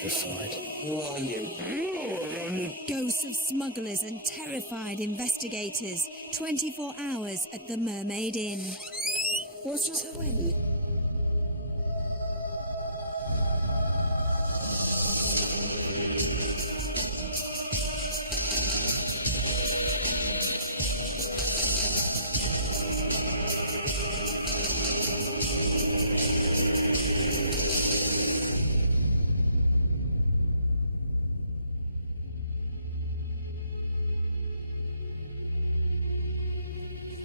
countryside. Who are you? Ghosts of smugglers and terrified investigators. 24 hours at the Mermaid Inn. What's just happening?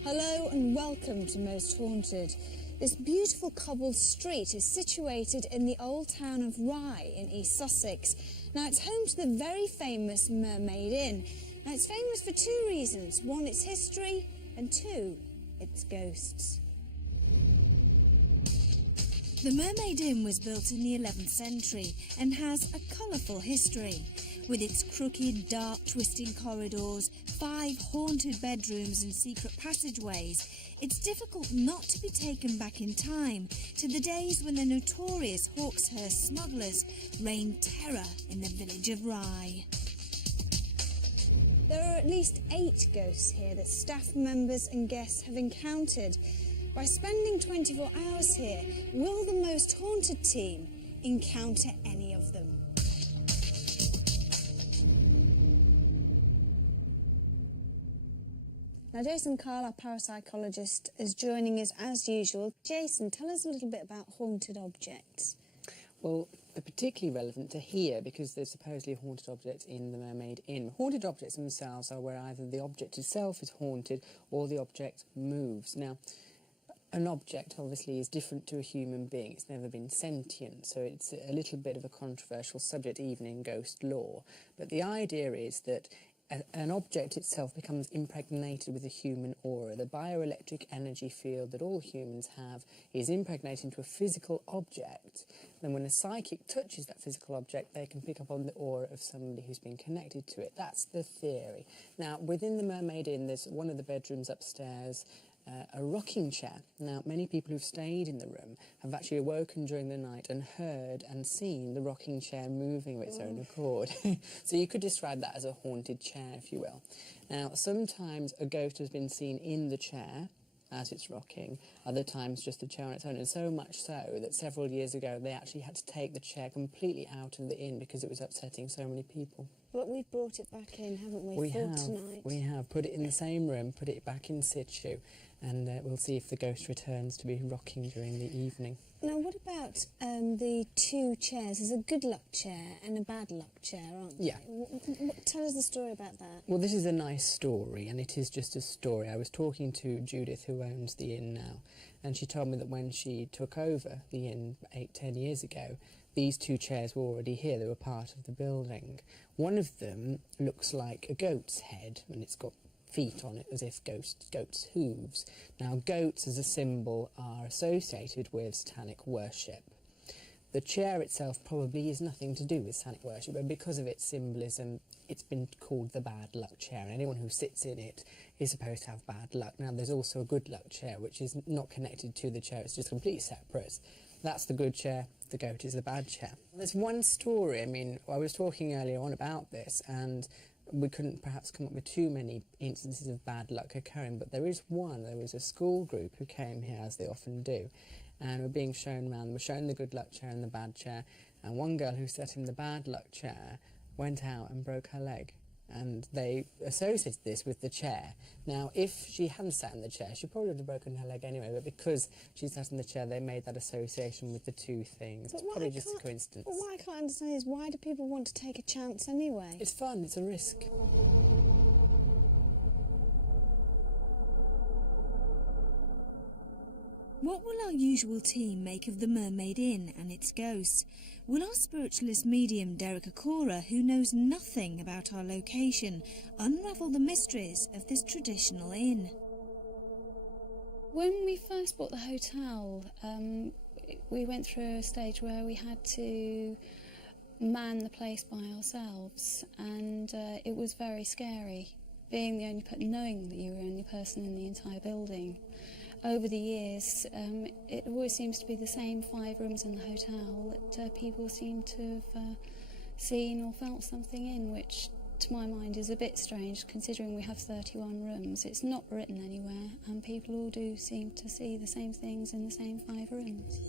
Hello and welcome to Most Haunted. This beautiful cobbled street is situated in the old town of Rye in East Sussex. Now it's home to the very famous Mermaid Inn. Now it's famous for two reasons. One, its history, and two, its ghosts. The Mermaid Inn was built in the 11th century and has a colourful history. With its crooked, dark, twisting corridors, 5 haunted bedrooms and secret passageways, it's difficult not to be taken back in time to the days when the notorious Hawkshurst smugglers reigned terror in the village of Rye. There are at least 8 ghosts here that staff members and guests have encountered. By spending 24 hours here, will the Most Haunted team encounter any of them? Now, Jason Carl, our parapsychologist, is joining us as usual. Jason, tell us a little bit about haunted objects. Well, they're particularly relevant to here because there's supposedly haunted objects in the Mermaid Inn. Haunted objects themselves are where either the object itself is haunted or the object moves. Now, an object obviously is different to a human being. It's never been sentient, so it's a little bit of a controversial subject even in ghost lore. But the idea is that an object itself becomes impregnated with a human aura. The bioelectric energy field that all humans have is impregnated into a physical object. Then when a psychic touches that physical object, they can pick up on the aura of somebody who's been connected to it. That's the theory. Now, within the Mermaid Inn, there's one of the bedrooms upstairs, a rocking chair. Now, many people who've stayed in the room have actually awoken during the night and heard and seen the rocking chair moving of its own accord. So you could describe that as a haunted chair, if you will. Now, sometimes a ghost has been seen in the chair as it's rocking, other times just the chair on its own, and so much so that several years ago they actually had to take the chair completely out of the inn because it was upsetting so many people. But we've brought it back in, haven't we, tonight? We have. Put it in the same room, put it back in situ, and we'll see if the ghost returns to be rocking during the evening. Now, what about the 2 chairs? There's a good luck chair and a bad luck chair, aren't there? Yeah. Tell us the story about that. Well, this is a nice story, and it is just a story. I was talking to Judith, who owns the inn now, and she told me that when she took over the inn 8-10 years ago, these 2 chairs were already here. They were part of the building. One of them looks like a goat's head, and it's got feet on it as if goat's hooves. Now, goats as a symbol are associated with satanic worship. The chair itself probably is nothing to do with satanic worship, but because of its symbolism, it's been called the bad luck chair, and anyone who sits in it is supposed to have bad luck. Now, there's also a good luck chair, which is not connected to the chair, it's just completely separate. That's the good chair, the goat is the bad chair. There's one story, I mean, I was talking earlier on about this, and we couldn't perhaps come up with too many instances of bad luck occurring, but there is one. There was a school group who came here, as they often do, and were being shown around. They were shown the good luck chair and the bad chair, and one girl who sat in the bad luck chair went out and broke her leg, and they associated this with the chair. Now, if she hadn't sat in the chair, she probably would have broken her leg anyway, but because she sat in the chair, they made that association with the 2 things. It's probably just a coincidence. What I can't understand is, why do people want to take a chance anyway? It's fun, it's a risk. What will our usual team make of the Mermaid Inn and its ghosts? Will our spiritualist medium Derek Akora, who knows nothing about our location, unravel the mysteries of this traditional inn? When we first bought the hotel, we went through a stage where we had to man the place by ourselves, and it was very scary, being the only knowing that you were the only person in the entire building. Over the years, it always seems to be the same 5 rooms in the hotel that people seem to have seen or felt something in, which to my mind is a bit strange considering we have 31 rooms. It's not written anywhere, and people all do seem to see the same things in the same 5 rooms.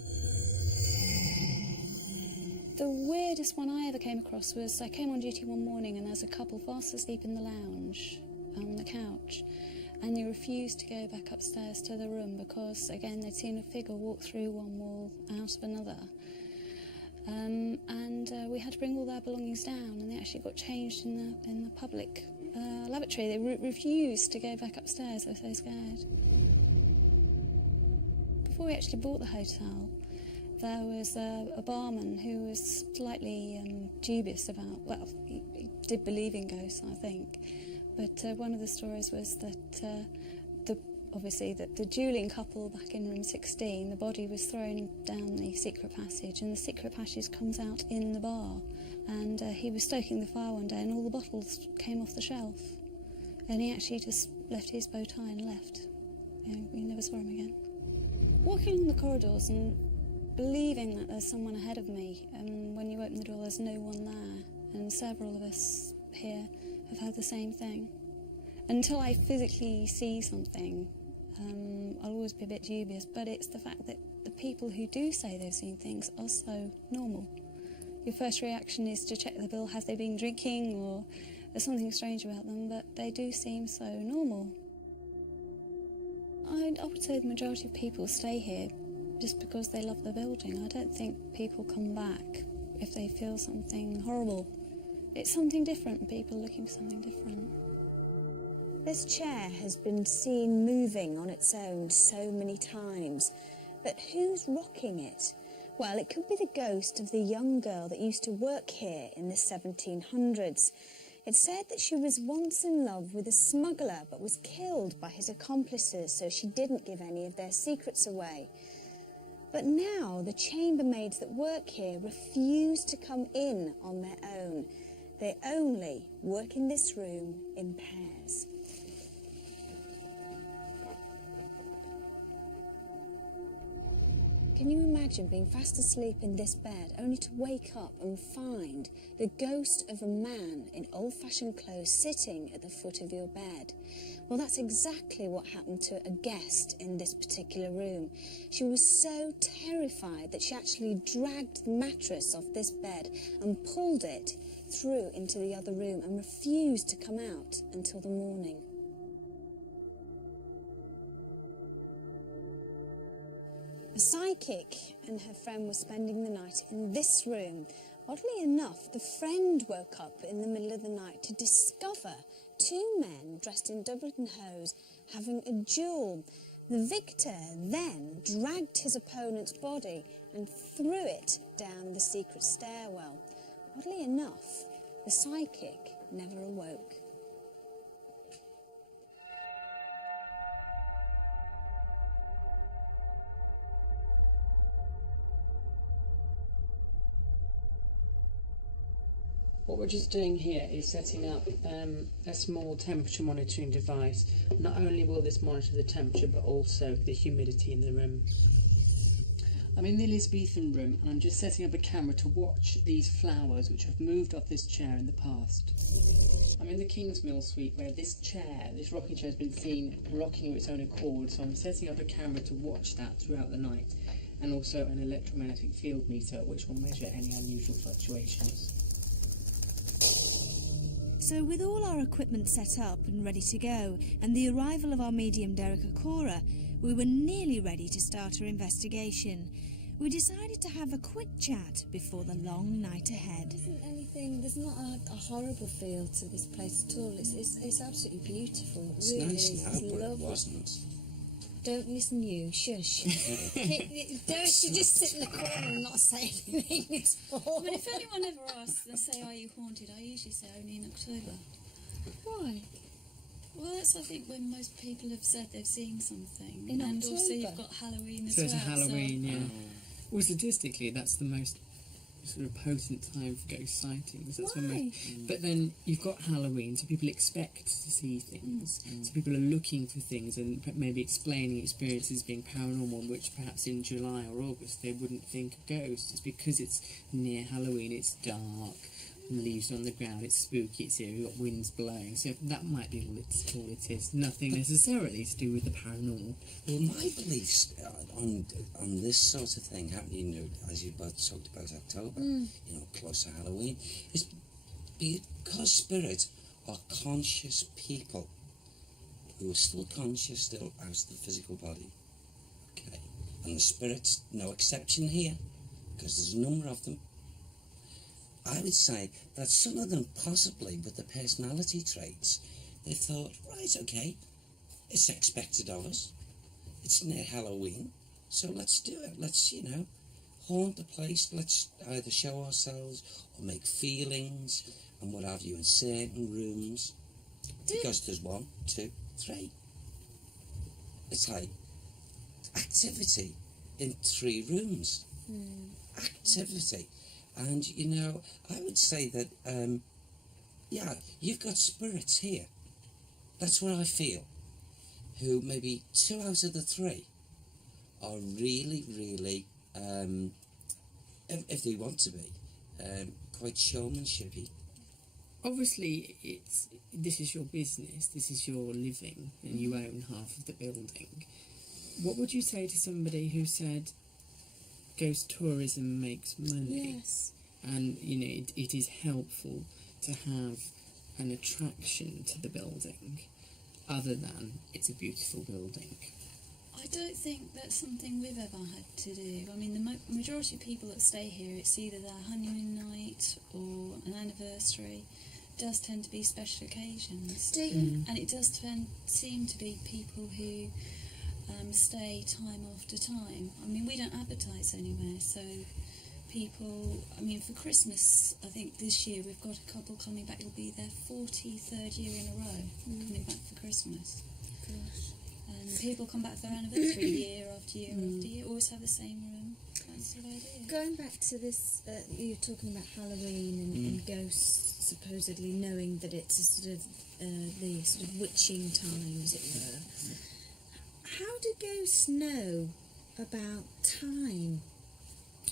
The weirdest one I ever came across was I came on duty one morning and there's a couple fast asleep in the lounge on the couch, and they refused to go back upstairs to the room because, again, they'd seen a figure walk through one wall out of another. We had to bring all their belongings down, and they actually got changed in the public lavatory. They refused to go back upstairs. They were so scared. Before we actually bought the hotel, there was a barman who was slightly dubious about, well, he did believe in ghosts, I think, but one of the stories was that obviously the dueling couple back in room 16, the body was thrown down the secret passage, and the secret passage comes out in the bar, and he was stoking the fire one day and all the bottles came off the shelf, and he actually just left his bow tie and left. We never saw him again. Walking along the corridors and believing that there's someone ahead of me, and when you open the door there's no one there, and several of us here have had the same thing. Until I physically see something, I'll always be a bit dubious, but it's the fact that the people who do say they've seen things are so normal. Your first reaction is to check the bill, have they been drinking, or there's something strange about them, but they do seem so normal. I would say the majority of people stay here just because they love the building. I don't think people come back if they feel something horrible. It's something different, people looking for something different. This chair has been seen moving on its own so many times, but who's rocking it? Well, it could be the ghost of the young girl that used to work here in the 1700s. It's said that she was once in love with a smuggler but was killed by his accomplices, so she didn't give any of their secrets away. But now the chambermaids that work here refuse to come in on their own. They only work in this room in pairs. Can you imagine being fast asleep in this bed only to wake up and find the ghost of a man in old-fashioned clothes sitting at the foot of your bed? Well, that's exactly what happened to a guest in this particular room. She was so terrified that she actually dragged the mattress off this bed and pulled it through into the other room and refused to come out until the morning. A psychic and her friend were spending the night in this room. Oddly enough, the friend woke up in the middle of the night to discover 2 men dressed in doublet and hose having a duel. The victor then dragged his opponent's body and threw it down the secret stairwell. Oddly enough, the psychic never awoke. What we're just doing here is setting up a small temperature monitoring device. Not only will this monitor the temperature, but also the humidity in the room. I'm in the Elizabethan room, and I'm just setting up a camera to watch these flowers which have moved off this chair in the past. I'm in the Kingsmill suite where this rocking chair has been seen rocking of its own accord, so I'm setting up a camera to watch that throughout the night, and also an electromagnetic field meter which will measure any unusual fluctuations. So with all our equipment set up and ready to go, and the arrival of our medium Derek Okora, we were nearly ready to start our investigation. We decided to have a quick chat before the long night ahead. There's not a horrible feel to this place at all. It's absolutely beautiful. It's really nice is. now, It's but lovely. it wasn't. Don't listen, you. Shush. Derek should just sit in the corner and not say anything. It's all. But if anyone ever asks, they say, "Are you haunted?" I usually say only in October. Why? Well, that's, I think, when most people have said they've seen something. In and also October? you've got Halloween as So well. it's Halloween, yeah. Well, statistically, that's the most sort of potent time for ghost sightings. That's when Why? But then you've got Halloween, so people expect to see things. So people are looking for things and maybe explaining experiences being paranormal, which perhaps in July or August they wouldn't think of ghosts. It's because it's near Halloween, it's dark. and the leaves are on the ground, it's spooky, it's here, we've got winds blowing, so that might be all it is. Nothing necessarily to do with the paranormal. Well, my beliefs on this sort of thing happening, you know, as you both talked about October, you know, close to Halloween, is because spirits are conscious people who are still conscious, still out of the physical body. Okay, and the spirits, no exception here, because there's a number of them. I would say that some of them, possibly with the personality traits, they thought, right, okay, it's expected of us. It's near Halloween, so let's do it. Let's, you know, haunt the place. Let's either show ourselves or make feelings and what have you in certain rooms. Because there's 1, 2, 3. It's like activity in 3 rooms. Activity. And, you know, I would say that, yeah, you've got spirits here. That's what I feel. Who maybe 2 out of the 3 are really, really, if they want to be, quite showmanshipy. Obviously, this is your business, this is your living, and you own half of the building. What would you say to somebody who said ghost tourism makes money? Yes. And, you know, it is helpful to have an attraction to the building, other than it's a beautiful building. I don't think that's something we've ever had to do. I mean, the majority of people that stay here, it's either their honeymoon night or an anniversary. It does tend to be special occasions. And it does seem to be people who stay time after time. I mean, we don't advertise anywhere, so people, I mean, for Christmas, I think this year we've got a couple coming back. It'll be their 43rd year in a row coming back for Christmas. Gosh. And people come back for their anniversary year after year after year, always have the same room. That's the idea. Going back to this, you were talking about Halloween and ghosts supposedly knowing that it's a sort of the sort of witching time, as it were. How do ghosts know about time?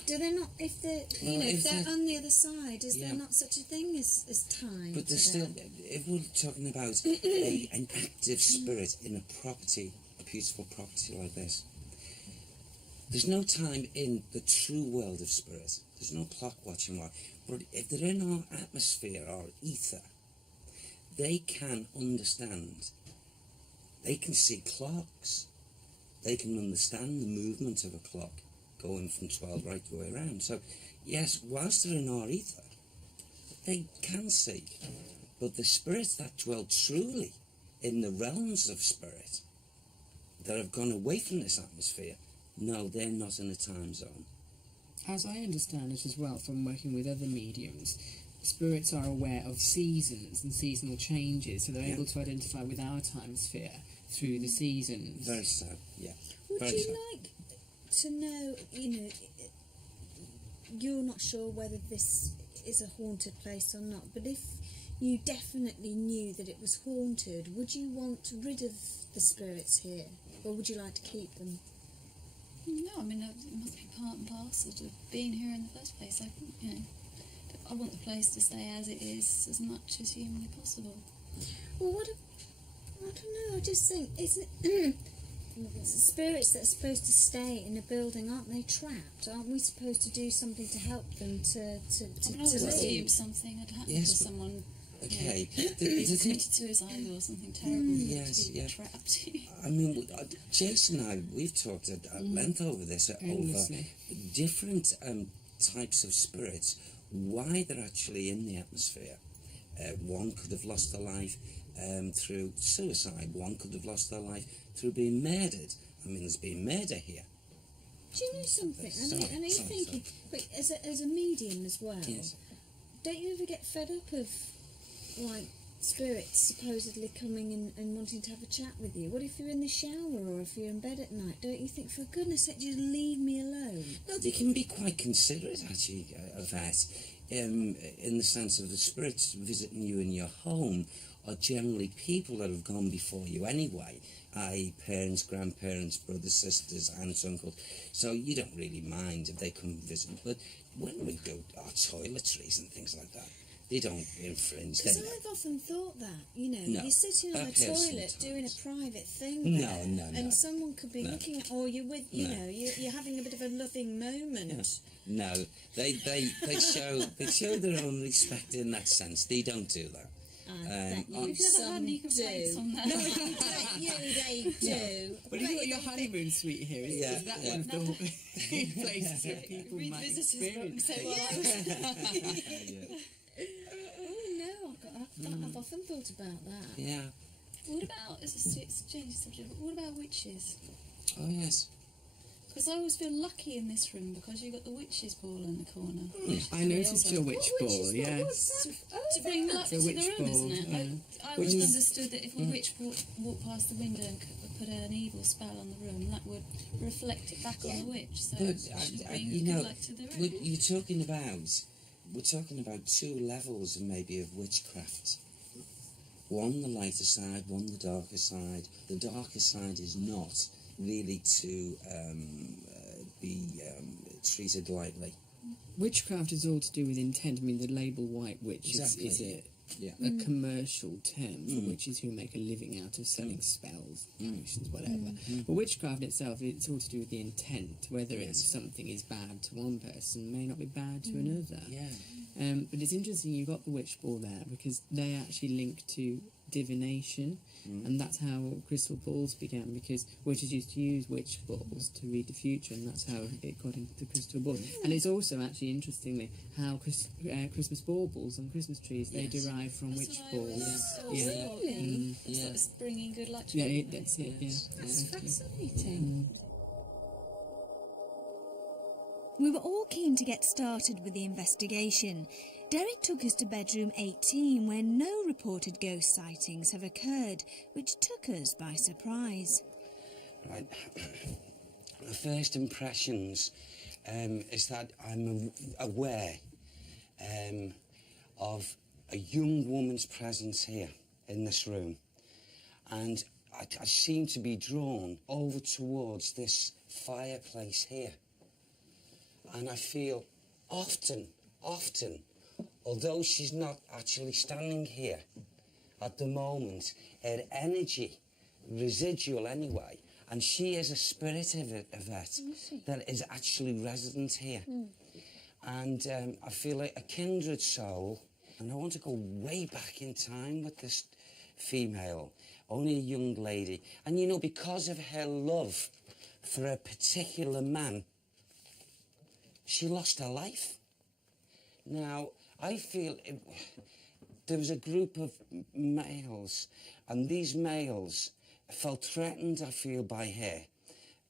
Do they not, if they're, you know, if they're on the other side, is there not such a thing as time? But there's still, if we're talking about an active spirit in a property, a beautiful property like this, there's no time in the true world of spirit. There's no clock watching. But if they're in our atmosphere, our ether, they can understand. They can see clocks. They can understand the movement of a clock going from 12 right the way around. So, yes, whilst they're in our ether, they can see. But the spirits that dwell truly in the realms of spirit, that have gone away from this atmosphere, no, they're not in a time zone. As I understand it as well from working with other mediums, spirits are aware of seasons and seasonal changes, so they're able to identify with our time sphere through the seasons. Very so, yeah. Would Very you so. like to know, you know, you're not sure whether this is a haunted place or not, but if you definitely knew that it was haunted, would you want rid of the spirits here, or would you like to keep them? No, I mean, it must be part and parcel to being here in the first place. I want the place to stay as it is as much as humanly possible. Well, what if, I don't know, I just think, isn't it, spirits that are supposed to stay in a building, aren't they trapped? Aren't we supposed to do something to help them to I would assume leave? something had happened Yes, to but- someone. Okay. Who's committed suicide or something terrible Yes, to be yeah. trapped. I mean, Jason and I, we've talked at length over this, over Endlessly. different types of spirits, why they're actually in the atmosphere. One could have lost their life through suicide. One could have lost their life through being murdered. I mean, there's been murder here. Do you know something? Sorry, I know you're sorry, thinking, but as a medium as well, Yes. don't you ever get fed up of, like, spirits supposedly coming and wanting to have a chat with you? What if you're in the shower or if you're in bed at night? Don't you think, for goodness sake, just leave me alone? No, they can be quite considerate, actually, of that, in the sense of the spirits visiting you in your home are generally people that have gone before you anyway, i.e. parents, grandparents, brothers, sisters, aunts, uncles. So you don't really mind if they come visit. But when we do our toiletries and things like that, They don't infringe. Because I've often thought that, you know, No. you're sitting on I've a heard toilet sometimes. doing a private thing No, there, no, and no. someone could be No. looking at, or you're with, you No. know, you're having a bit of a loving moment. No, they show their own respect in that sense. They don't do that. That you We've never had any complaints do. on that. No, that you, they do. But you've got your honeymoon suite here. Is Yeah, that yeah. one of the places that people Read might visitors' experience? books, so Oh no, I've often thought about that. Yeah. What about, it's a change of subject, but what about witches? Oh yes. Because I always feel lucky in this room because you've got the witches ball in the corner. I noticed your witch ball, yes. To bring luck to the witch room, ball, isn't it? yeah. I Which always is- understood that if a witch walked past the window and put an evil spell on the room, that would reflect it back on the witch. So But it should bring you good know, luck to the room. we're talking about two levels maybe of witchcraft. One the lighter side, one the darker side. The darker side is not really to be treated lightly. Witchcraft is all to do with intent. I mean, the label white witch Exactly. is Yeah. a commercial term for witches who make a living out of selling spells, potions, whatever. But witchcraft itself, it's all to do with the intent. Whether it's something is bad to one person may not be bad to another. Yeah. But it's interesting you got the witch ball there because they actually link to divination, and that's how crystal balls began, because witches used to use witch balls to read the future, and that's how it got into the crystal ball. And it's also actually interestingly how Christmas baubles on Christmas trees, they derive from That's witch what I balls. always Yeah. thought. Yeah. So it's bringing good luck to Yeah, everybody. that's it, yeah. That's Exactly. fascinating. We were all keen to get started with the investigation. Derek took us to bedroom 18, where no reported ghost sightings have occurred, which took us by surprise. Right. The first impressions is that I'm aware of a young woman's presence here in this room, and I seem to be drawn over towards this fireplace here, and I feel often, although she's not actually standing here at the moment, her energy, residual anyway, and she is a spirit of it that is actually resident here. And I feel like a kindred soul, and I want to go way back in time with this female, only a young lady. And you know, because of her love for a particular man, she lost her life. Now, I feel there was a group of males, and these males felt threatened, I feel, by her.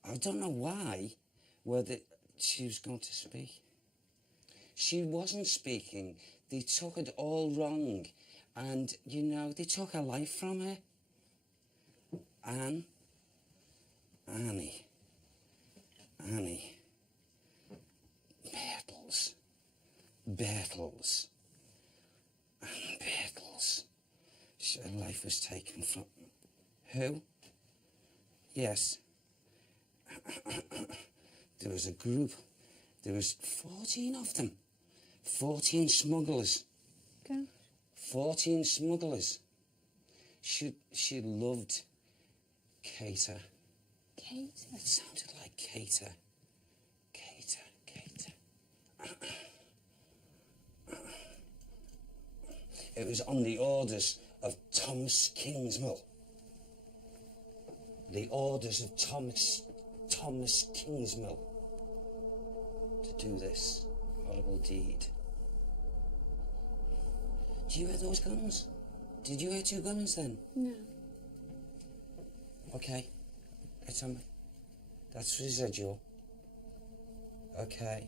I don't know why, whether she was going to speak. She wasn't speaking. They took it all wrong. And, you know, they took her life from her. Annie. Battles. Her life was taken from... Who? Yes. There was a group. There was 14 of them. 14 smugglers. Okay. 14 smugglers. She loved Cater. Kate? It sounded like Cater. It was on the orders of Thomas Kingsmill. The orders of Thomas Kingsmill to do this horrible deed. Do you hear those guns? Did you hear 2 guns then? No. Okay. It's on me. That's residual. Okay.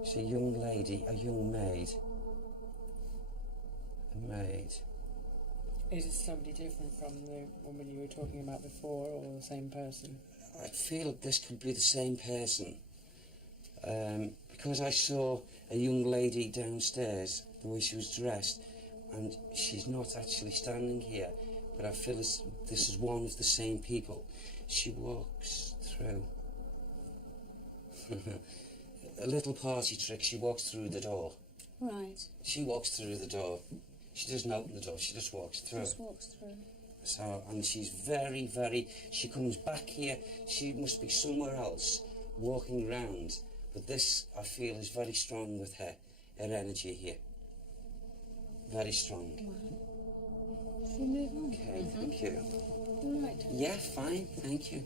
It's a young lady, a young maid. A maid. Is it somebody different from the woman you were talking about before, or the same person? I feel this could be the same person. Because I saw a young lady downstairs, the way she was dressed, and she's not actually standing here, but I feel this is one of the same people. She walks through. a little party trick. She walks through the door. Right. She walks through the door. She doesn't open the door, she just walks through. Just walks through. So, and she's very, very, she comes back here, she must be somewhere else, walking round. But this, I feel, is very strong with her energy here. Very strong. Wow. Should we move on? Okay, thank you. All right. Yeah, fine, thank you.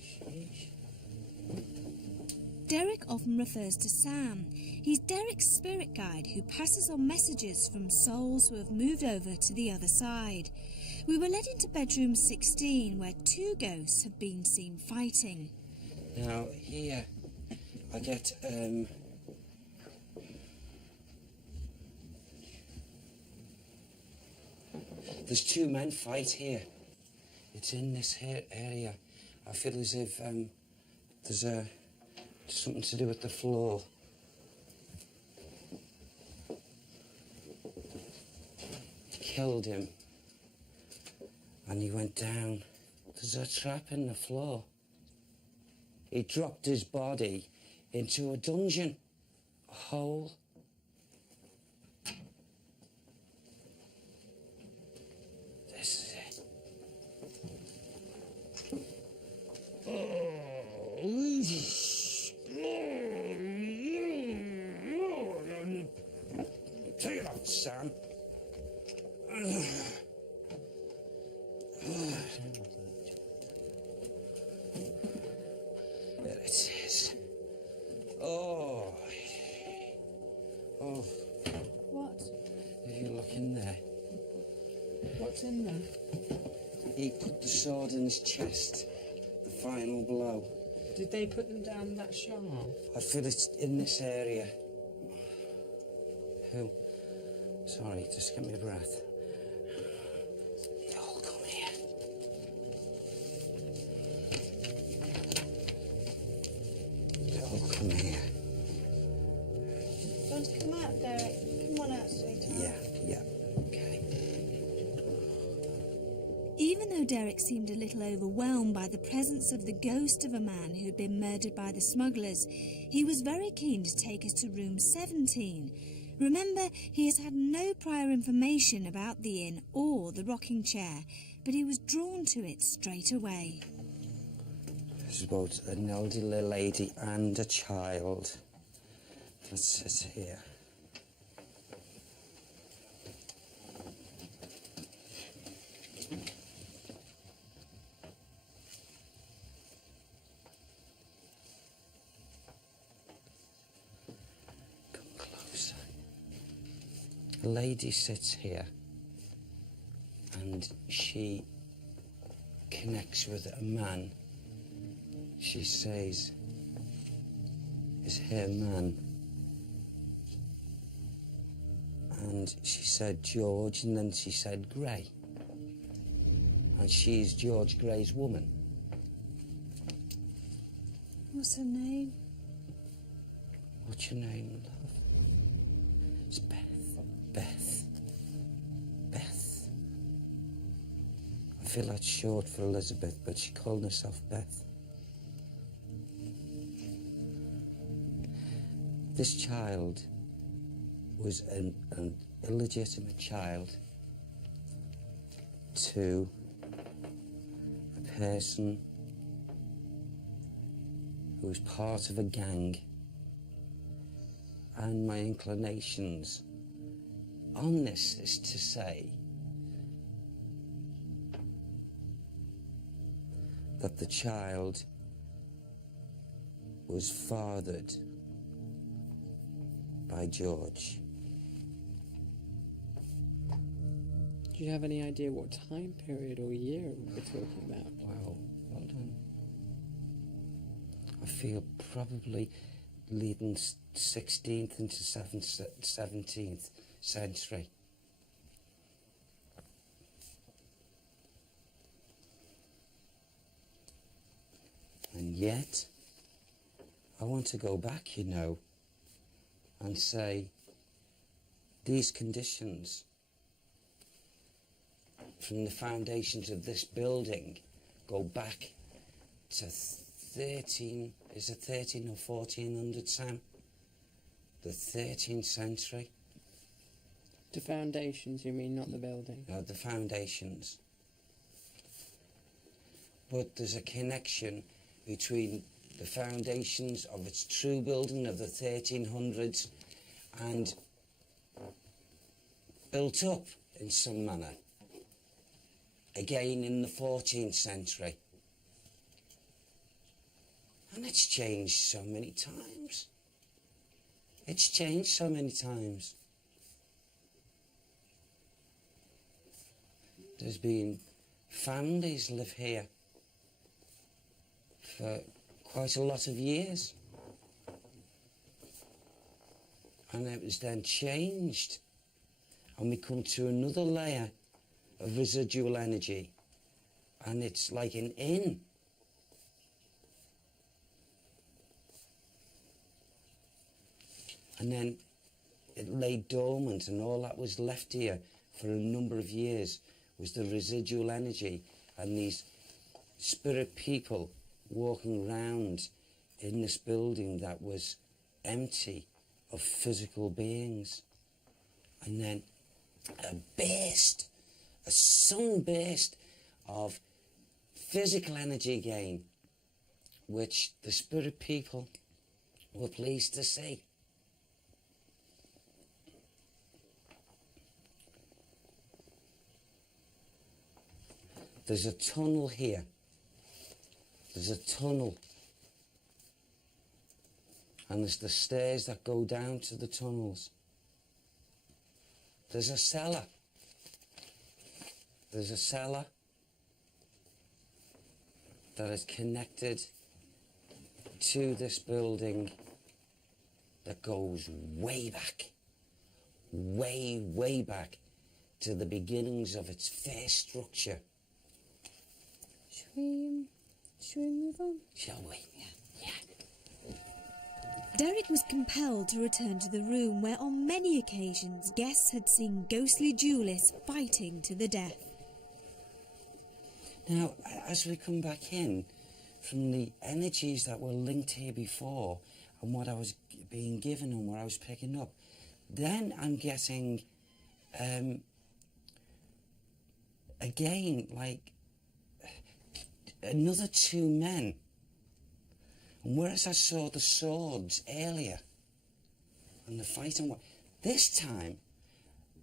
Sheesh. Derek often refers to Sam. He's Derek's spirit guide who passes on messages from souls who have moved over to the other side. We were led into bedroom 16 where two ghosts have been seen fighting. Now, here, I get, there's two men fight here. It's in this here area. I feel as if, there's something to do with the floor. Killed him. And he went down. There's a trap in the floor. He dropped his body into a dungeon, a hole. This is it. Take it off, Sam. There it is. Oh. Oh. What? If you look in there. What's in there? He put the sword in his chest. The final blow. Did they put them down that sharp? I feel it's in this area. Who? Sorry, just get me a breath. They all come here. They all come here. Do you want to come out, Derek? Come on out, sweetheart. Yeah, okay. Even though Derek seemed a little overwhelmed by the presence of the ghost of a man who'd been murdered by the smugglers, he was very keen to take us to room 17. Remember, he has had no prior information about the inn or the rocking chair, but he was drawn to it straight away. This is about an elderly lady and a child that sits here. Come closer. The lady sits here and she connects with a man she says is her man. And she said George, and then she said Gray. And she's George Gray's woman. What's her name? What's your name, love? It's Beth. Beth. Beth. I feel that's short for Elizabeth, but she called herself Beth. This child was an illegitimate child to a person who was part of a gang, and my inclinations on this is to say that the child was fathered by George. Do you have any idea what time period or year we're talking about? Wow, well done. I feel probably leading 16th into 17th century. And yet, I want to go back, you know, and say these conditions from the foundations of this building go back to 13, is it 13 or 1400, Sam? The 13th century. The foundations, you mean, not the building? No, the foundations. But there's a connection between the foundations of its true building of the 1300s and built up in some manner again in the 14th century. And it's changed so many times. It's changed so many times. There's been families live here for quite a lot of years. And it was then changed. And we come to another layer of residual energy. And it's like an inn. And then it lay dormant, and all that was left here for a number of years was the residual energy and these spirit people walking around in this building that was empty of physical beings. And then a burst, a sunburst of physical energy again, which the spirit people were pleased to see. There's a tunnel here. There's a tunnel. And there's the stairs that go down to the tunnels. There's a cellar. There's a cellar that is connected to this building that goes way back, way back to the beginnings of its first structure. Should we move on? Shall we? Yeah. Derek was compelled to return to the room where on many occasions guests had seen ghostly duelists fighting to the death. Now, as we come back in from the energies that were linked here before and what I was being given and what I was picking up, then I'm getting, again, like, another two men. And whereas I saw the swords earlier and the fighting, this time,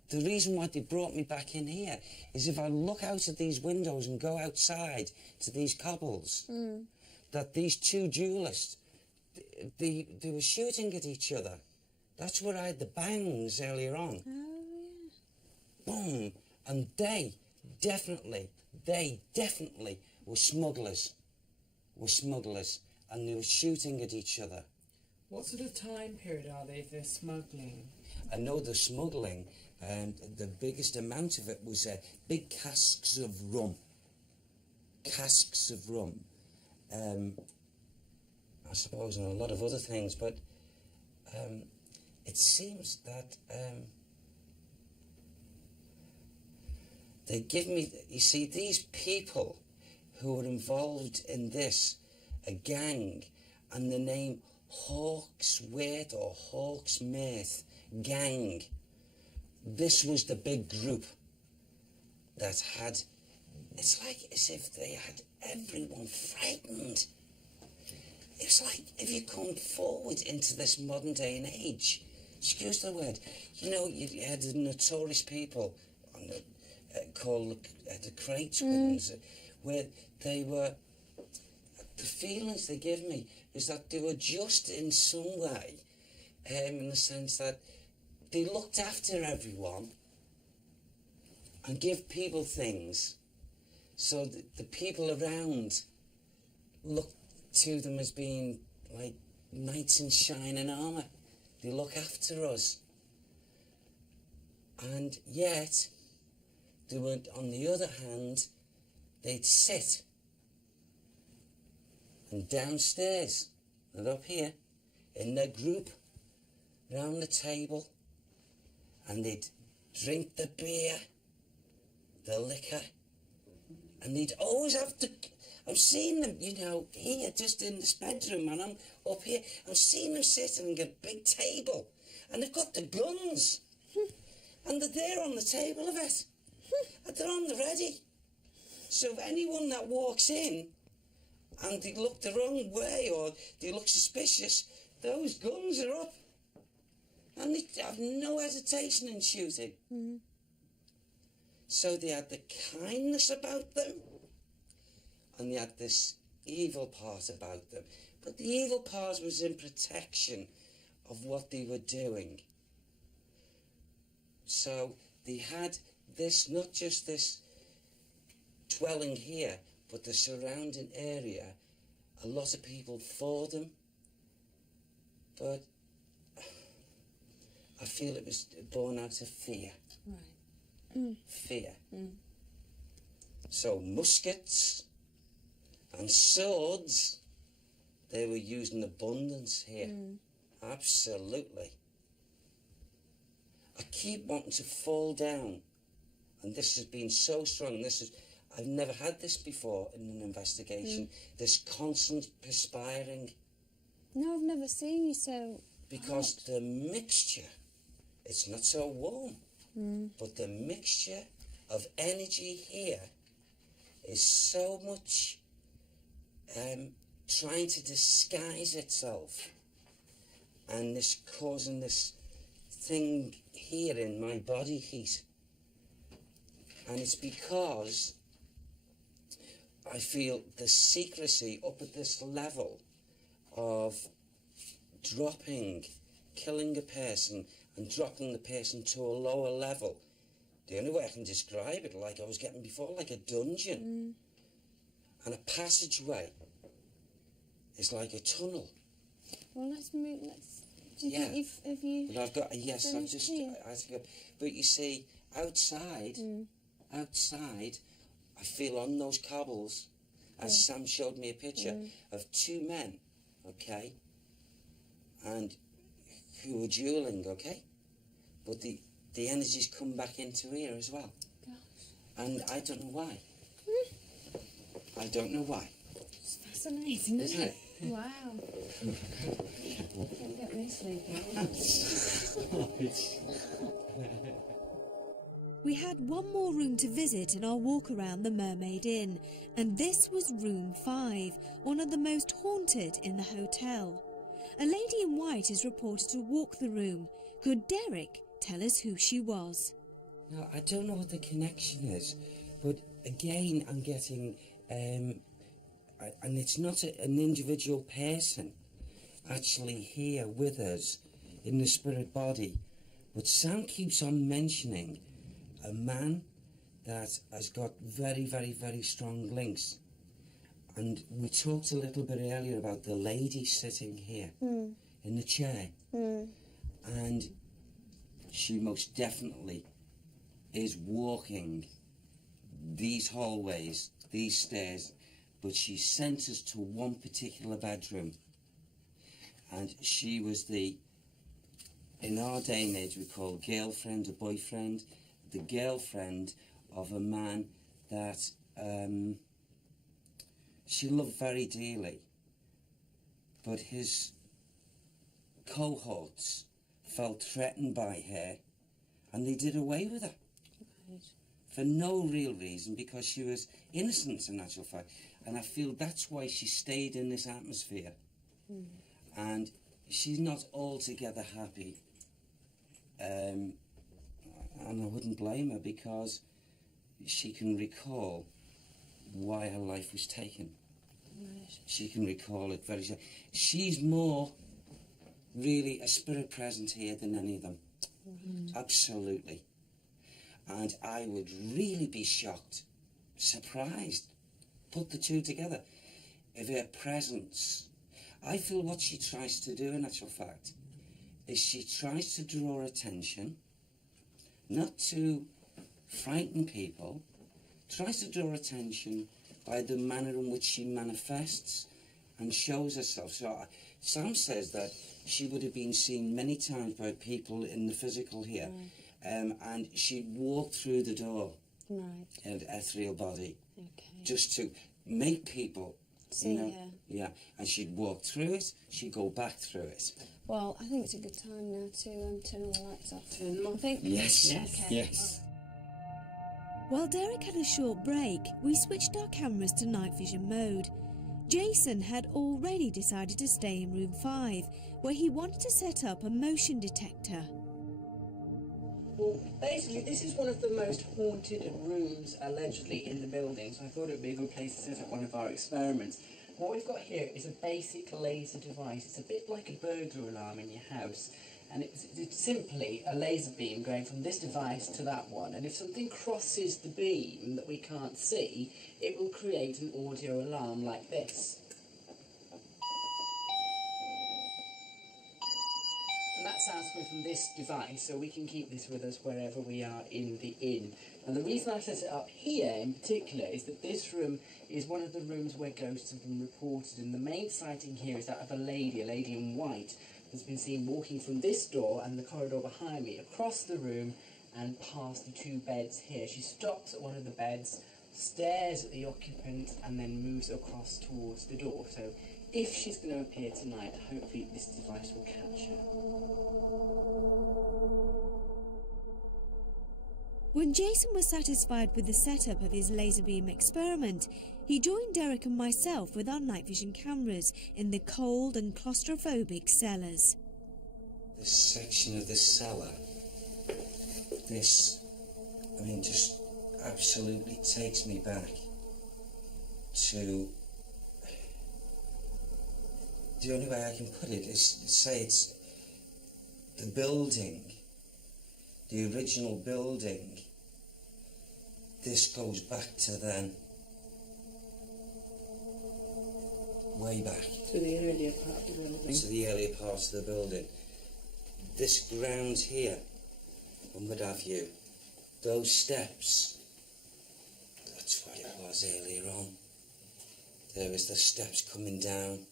the reason why they brought me back in here is if I look out of these windows and go outside to these cobbles, that these two duelists, they were shooting at each other. That's where I had the bangs earlier on. Oh, yeah. Boom. And they definitely were smugglers. And they were shooting at each other. What sort of time period are they for smuggling? I know the smuggling, the biggest amount of it was big casks of rum. I suppose, and a lot of other things, but it seems that they give me, you see, these people who were involved in this, a gang, and the name Hawksworth or Hawksmith gang. This was the big group that had, it's like as if they had everyone frightened. It's like if you come forward into this modern day and age, excuse the word, you know, you had the notorious people on the, called the Crate Twins, where they were, the feelings they give me is that they were just in some way, in the sense that they looked after everyone and give people things, so that the people around look to them as being like knights in shining armour. They look after us. And yet, they would, on the other hand, they'd sit, and downstairs and up here in their group round the table, and they'd drink the beer, the liquor, and they'd always have to I'm seeing them, you know, here, just in this bedroom, and I'm up here. I'm seeing them sitting at a big table, and they've got the guns, and they're there on the table of it, and they're on the ready. So if anyone that walks in, and they look the wrong way, or they look suspicious, those guns are up. And they have no hesitation in shooting. So they had the kindness about them, and they had this evil part about them. But the evil part was in protection of what they were doing. So they had this, not just this dwelling here, but the surrounding area, a lot of people for them. But I feel it was born out of fear. Right. Fear. So muskets and swords, they were used in abundance here. Absolutely. I keep wanting to fall down, and this has been so strong. I've never had this before in an investigation. This constant perspiring. No, I've never seen you so because hot. The mixture, it's not so warm, but the mixture of energy here is so much trying to disguise itself, and this causing this thing here in my body heat. And it's because I feel the secrecy up at this level of dropping, killing a person and dropping the person to a lower level. The only way I can describe it, like I was getting before, like a dungeon. And a passageway is like a tunnel. Well, let's move. Do you think have you? But I've got yes. I've just. Here? But you see, outside, I feel on those cobbles, as Sam showed me a picture of two men, okay, and who were dueling, okay, but the energies come back into here as well. Gosh. And I don't know why. I don't know why. It's fascinating, isn't it? Wow. Don't get me sleeping. We had one more room to visit in our walk around the Mermaid Inn, and this was room 5, one of the most haunted in the hotel. A lady in white is reported to walk the room. Could Derek tell us who she was? No, I don't know what the connection is, but again, I'm getting, and it's not an individual person actually here with us in the spirit body, but Sam keeps on mentioning a man that has got very, very, very strong links. And we talked a little bit earlier about the lady sitting here in the chair. And she most definitely is walking these hallways, these stairs, but she sent us to one particular bedroom. And she was in our day and age we call girlfriend or boyfriend, the girlfriend of a man that she loved very dearly, but his cohorts felt threatened by her, and they did away with her. Right. For no real reason, because she was innocent in actual fact. And I feel that's why she stayed in this atmosphere. And she's not altogether happy. And I wouldn't blame her, because she can recall why her life was taken. Right. She can recall it very. She's more really a spirit present here than any of them. Absolutely. And I would really be shocked, surprised, put the two together, if her presence, I feel what she tries to do in actual fact is she tries to draw attention, not to frighten people, tries to draw attention by the manner in which she manifests and shows herself. So Sam says that she would have been seen many times by people in the physical here, and she walked through the door in her ethereal body, just to make people, See her. Yeah, and she'd walk through it, she'd go back through it. Well, I think it's a good time now to turn all the lights off. Turn them off. I think. Yes, Okay. yes. While Derek had a short break, we switched our cameras to night vision mode. Jason had already decided to stay in room 5, where he wanted to set up a motion detector. Well, basically, this is one of the most haunted rooms, allegedly, in the building, so I thought it would be a good place to set up one of our experiments. What we've got here is a basic laser device. It's a bit like a burglar alarm in your house, and it's simply a laser beam going from this device to that one, and if something crosses the beam that we can't see, it will create an audio alarm like this. And that sounds coming from this device, so we can keep this with us wherever we are in the inn. And the reason I set it up here in particular is that this room is one of the rooms where ghosts have been reported, and the main sighting here is that of a lady in white, that's been seen walking from this door and the corridor behind me across the room and past the 2 beds here. She stops at one of the beds, stares at the occupant, and then moves across towards the door. So if she's going to appear tonight, hopefully this device will catch her. When Jason was satisfied with the setup of his laser beam experiment, he joined Derek and myself with our night vision cameras in the cold and claustrophobic cellars. This section of the cellar, just absolutely takes me back to... The only way I can put it is to say it's the building, the original building. This goes back to then, way back. To the earlier part of the building. To the earlier part of the building. This ground here, and what have you, those steps, that's what it was earlier on. There was the steps coming down,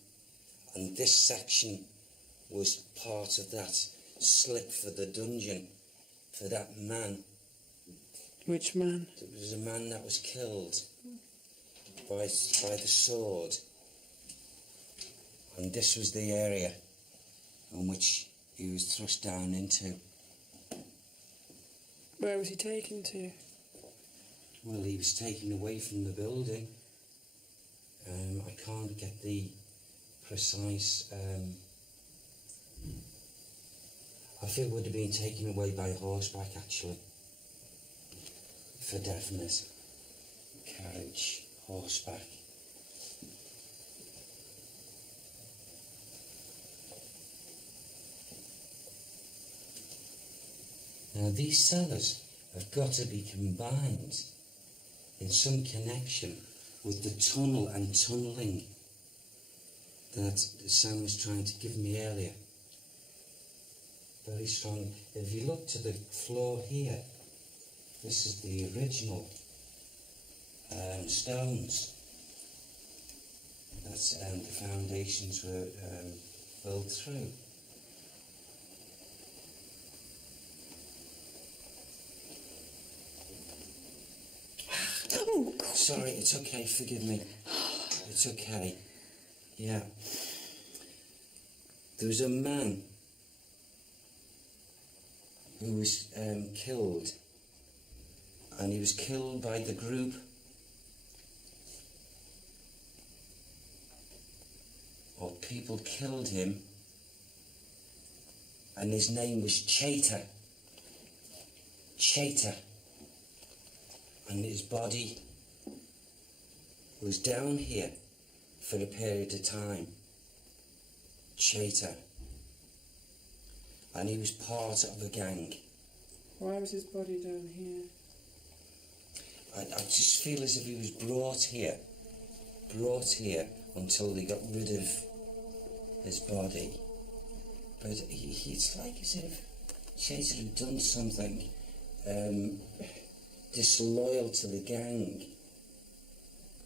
and this section was part of that slip for the dungeon, for that man. Which man? There was a man that was killed by the sword, and this was the area on which he was thrust down into. Where was he taken to? Well, he was taken away from the building. I can't get the precise... I feel it would have been taken away by horseback, actually. For definite. Carriage, horseback. Now, these cellars have got to be combined in some connection with the tunnel and tunnelling that Sam was trying to give me earlier. Very strong. If you look to the floor here, this is the original stones. That's the foundations were built through. Oh, God. Sorry, it's okay, forgive me. It's okay. Yeah. There was a man who was killed, and he was killed by the group or people killed him, and his name was Chater. Chater. And his body was down here for a period of time. Chater. And he was part of a gang. Why was his body down here? I just feel as if he was brought here until they got rid of his body. But it's like as if Chater had done something disloyal to the gang.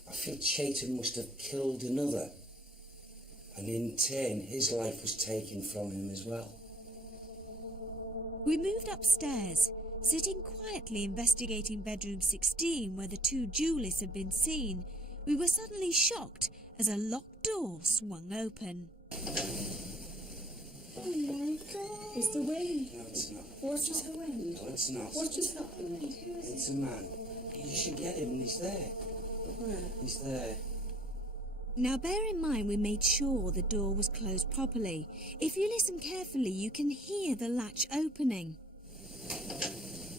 I feel Chater must have killed another, and in turn his life was taken from him as well. We moved upstairs, sitting quietly investigating bedroom 16 where the 2 duelists had been seen, we were suddenly shocked as a locked door swung open. Oh my God! It's the wind. No, it's not. What is the wind? No, it's not. What just happened? It's a man. You should get him, he's there. Where? He's there. Now bear in mind we made sure the door was closed properly. If you listen carefully, you can hear the latch opening.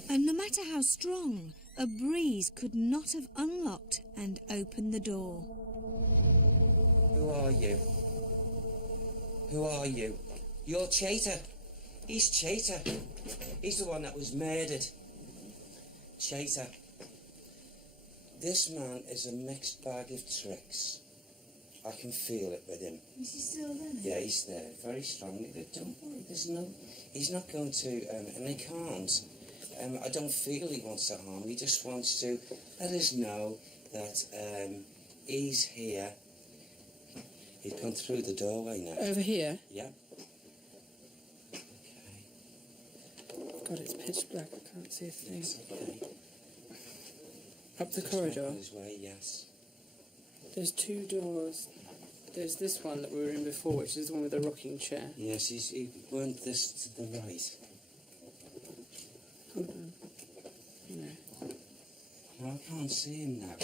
And no matter how strong, a breeze could not have unlocked and opened the door. Who are you? Who are you? You're Chater. He's Chater. He's the one that was murdered. Chater. This man is a mixed bag of tricks. I can feel it with him. Is he still there? Yeah, he's there, very strongly. But don't worry, he's not going to, and he can't. I don't feel he wants to harm. He just wants to let us know that he's here. He's gone through the doorway now. Over here? Yeah. God, it's pitch black. I can't see a thing. It's okay. Up the Just corridor? making his way, yes. There's two doors. There's this one that we were in before, which is the one with the rocking chair. Yes, he went this to the right. Hold on. No. Well, I can't see him now.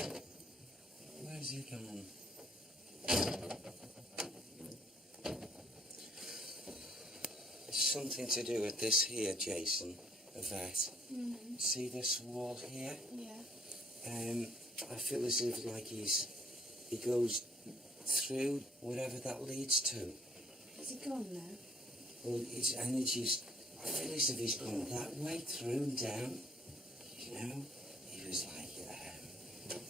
Where's he gone? It's something to do with this here, Jason, Yvette. See this wall here? Yeah. I feel as if like he goes through whatever that leads to. Is he gone now? Well, his energy's, I feel as if he's gone that way through and down. You know, he was like,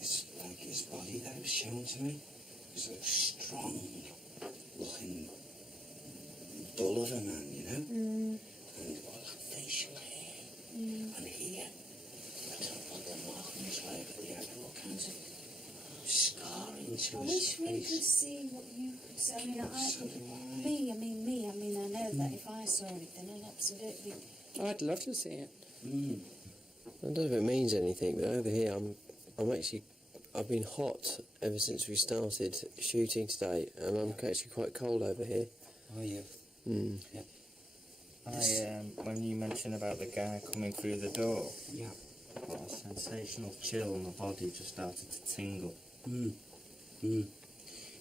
it's like his body that was shown to me was a strong looking bull of a man, you know? And all that facial hair. And here, I don't know what the markings were, but he had all kinds of scarring to I his wish we could face. see what you could see. I mean, So do I. I know that if I saw anything, I'd absolutely... I'd love to see it. Mm. I don't know if it means anything, but over here I've been hot ever since we started shooting today, and I'm actually quite cold over here. Are you? Mm. Yeah. When you mentioned about the guy coming through the door, Yeah. a sensational chill in the body just started to tingle.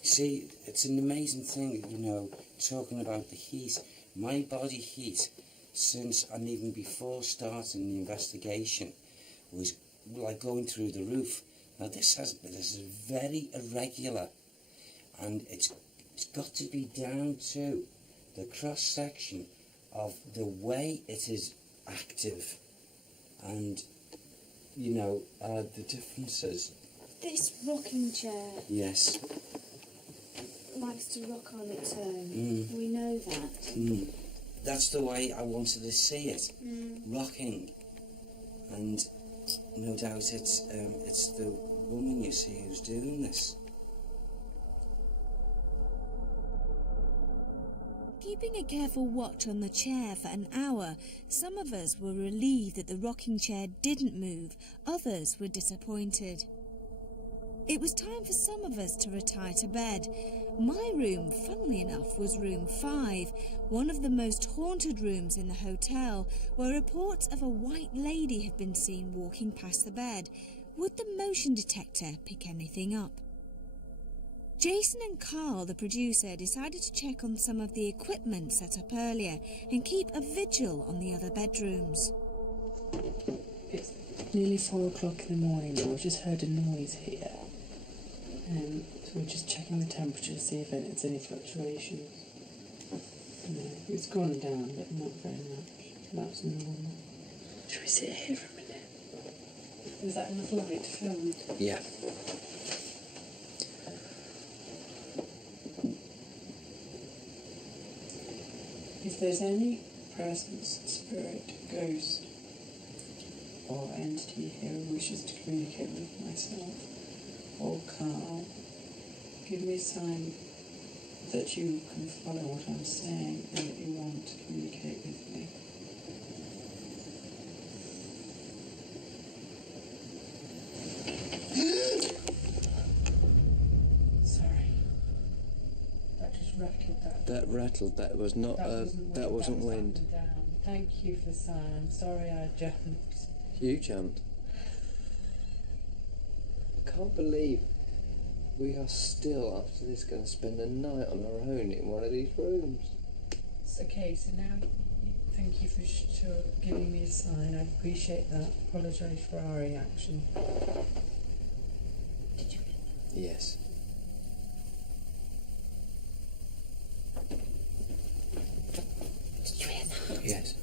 See, it's an amazing thing, you know, talking about the heat. My body heat, since and even before starting the investigation, was like going through the roof. Now this is very irregular, and it's got to be down to the cross section of the way it is active, and you know the differences. This rocking chair Yes. likes to rock on its own. We know that. That's the way I wanted to see it, rocking, and no doubt it's the woman you see who's doing this. Keeping a careful watch on the chair for an hour, some of us were relieved that the rocking chair didn't move, others were disappointed. It was time for some of us to retire to bed. My room, funnily enough, was room 5, one of the most haunted rooms in the hotel, where reports of a white lady have been seen walking past the bed. Would the motion detector pick anything up? Jason and Carl, the producer, decided to check on some of the equipment set up earlier and keep a vigil on the other bedrooms. It's nearly 4 o'clock in the morning now. We've just heard a noise here. So we're just checking the temperature to see if it's any fluctuations. No, it's gone down, but not very much. That's normal. Should we sit here for a minute? Is that enough light to film? Yeah. If there's any presence, spirit, ghost, or entity here who wishes to communicate with myself or Carl, give me a sign that you can follow what I'm saying and that you want to communicate with me. That rattled. That was not. That wasn't wind. Thank you for the sign. I'm sorry I jumped. You jumped. I can't believe we are still, after this, going to spend the night on our own in one of these rooms. It's okay, so now thank you for giving me a sign. I appreciate that. Apologise for our reaction. Did you hear that? Yes. Did you hear that? Yes.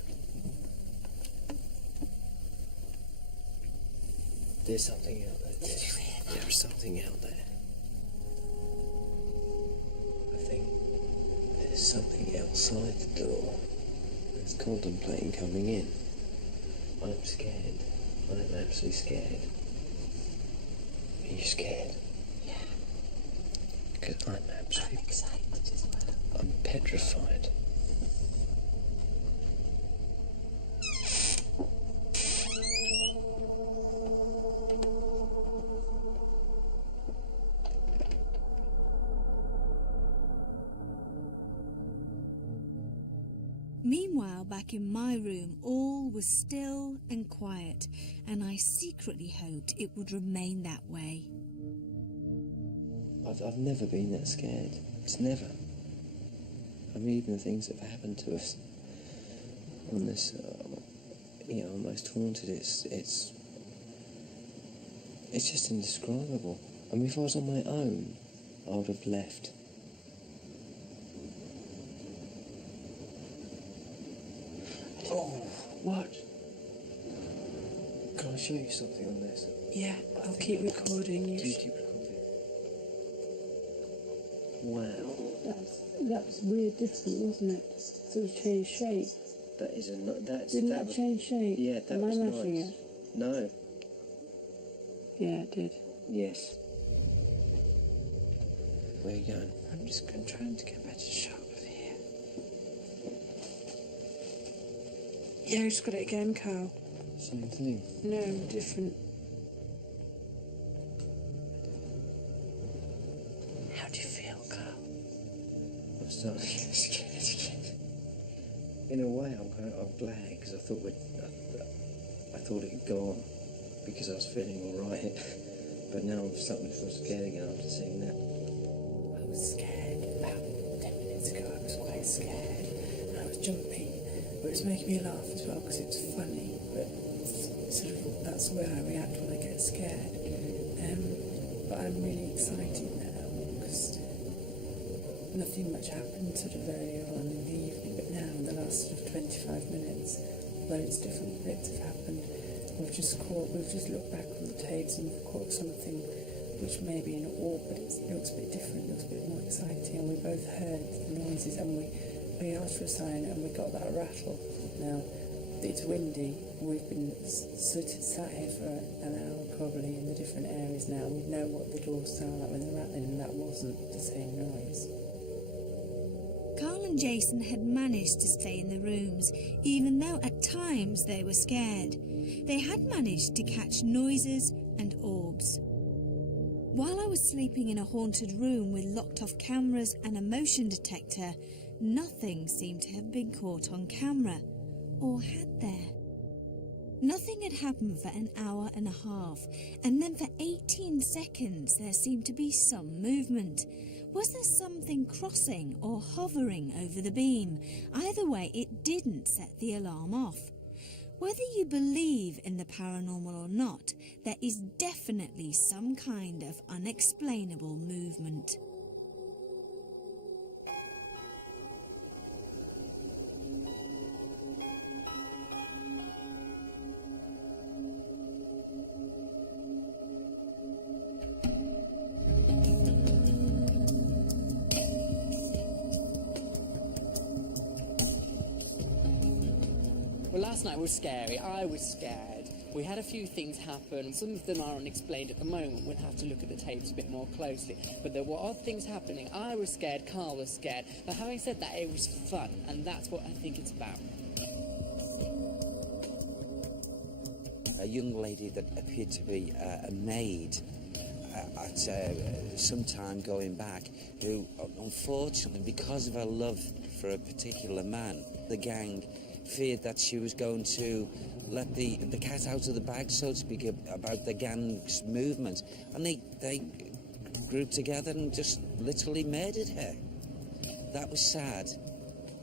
There's something out there. Did you hear that? There's something out there. I think there's something outside the door that's contemplating coming in. I'm scared. I'm absolutely scared. Are you scared? Yeah. Because I'm absolutely... I'm excited as well. I'm petrified. Meanwhile, back in my room, all was still and quiet, and I secretly hoped it would remain that way. I've never been that scared. It's never. I mean, even the things that have happened to us on this, Almost Haunted, it's just indescribable. I mean, if I was on my own, I would have left. Oh, what? Can I show you something on this? Yeah, I'll keep recording you. Do you keep recording? Wow. That was weird different, wasn't it? Sort of changed shape. That is a... Didn't that change shape? Yeah, that was Am I mashing nice. it? No. Yeah, it did. Yes. Where are you going? I'm just trying to get a better shot of here. Yeah, I just got it again, Carl. Same thing. No, different. How do you feel, Carl? I'm starting to get scared again. In a way, I'm glad because I thought it had gone because I was feeling all right. But now I'm starting to feel scared again after seeing that. I was scared about 10 minutes ago. I was quite scared. And I was jumping, but it was making me laugh as well because it was funny. But sort of that's the way I react when I get scared. But I'm really excited now because nothing much happened sort of very on in the evening. But now in the last sort of 25 minutes, loads of different bits have happened. We've just looked back on the tapes and we've caught something which may be an orb, but it looks a bit different, looks a bit more exciting, and we both heard the noises and we asked for a sign and we got that rattle. Now, it's windy, we've been sat here for an hour probably in the different areas now. We know what the doors sound like when they're rattling, and that wasn't the same noise. Carl and Jason had managed to stay in the rooms, even though at times they were scared. They had managed to catch noises and orbs. While I was sleeping in a haunted room with locked-off cameras and a motion detector, nothing seemed to have been caught on camera. Or had there? Nothing had happened for an hour and a half, and then for 18 seconds there seemed to be some movement. Was there something crossing or hovering over the beam? Either way, it didn't set the alarm off. Whether you believe in the paranormal or not, there is definitely some kind of unexplainable movement. Well, last night was scary. I was scared. We had a few things happen. Some of them are unexplained at the moment. We'll have to look at the tapes a bit more closely. But there were odd things happening. I was scared. Carl was scared. But having said that, it was fun. And that's what I think it's about. A young lady that appeared to be a maid at some time going back, who unfortunately, because of her love for a particular man, the gang feared that she was going to let the cat out of the bag, so to speak, about the gang's movement, and they grouped together and just literally murdered her. That was sad.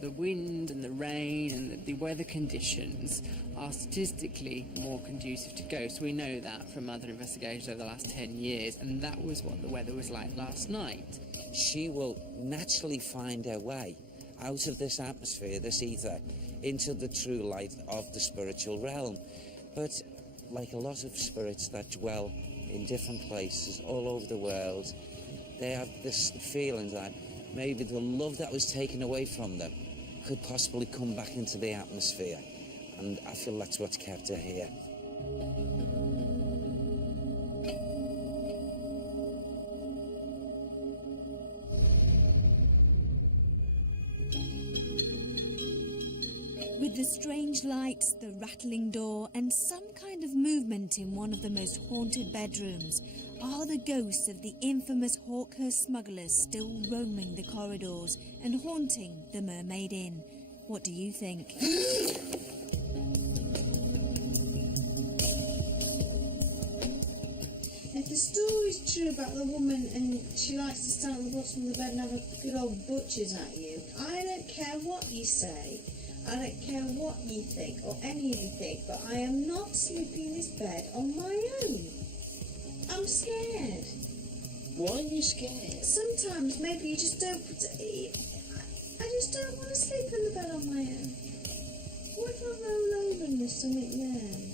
The wind and the rain and the weather conditions are statistically more conducive to ghosts. We know that from other investigations over the last 10 years, and that was what the weather was like last night. She will naturally find her way out of this atmosphere, this ether, into the true light of the spiritual realm. But like a lot of spirits that dwell in different places all over the world, they have this feeling that maybe the love that was taken away from them could possibly come back into the atmosphere. And I feel that's what's kept her here. With the strange lights, the rattling door, and some kind of movement in one of the most haunted bedrooms, are the ghosts of the infamous Hawkhurst smugglers still roaming the corridors and haunting the Mermaid Inn? What do you think? If the story's true about the woman and she likes to stand at the bottom of the bed and have a good old butchers at you, I don't care what you say. I don't care what you think or any of you think, but I am not sleeping in this bed on my own. I'm scared. Why are you scared? Sometimes maybe you just don't... I just don't want to sleep in the bed on my own. What if I roll over and there's something there?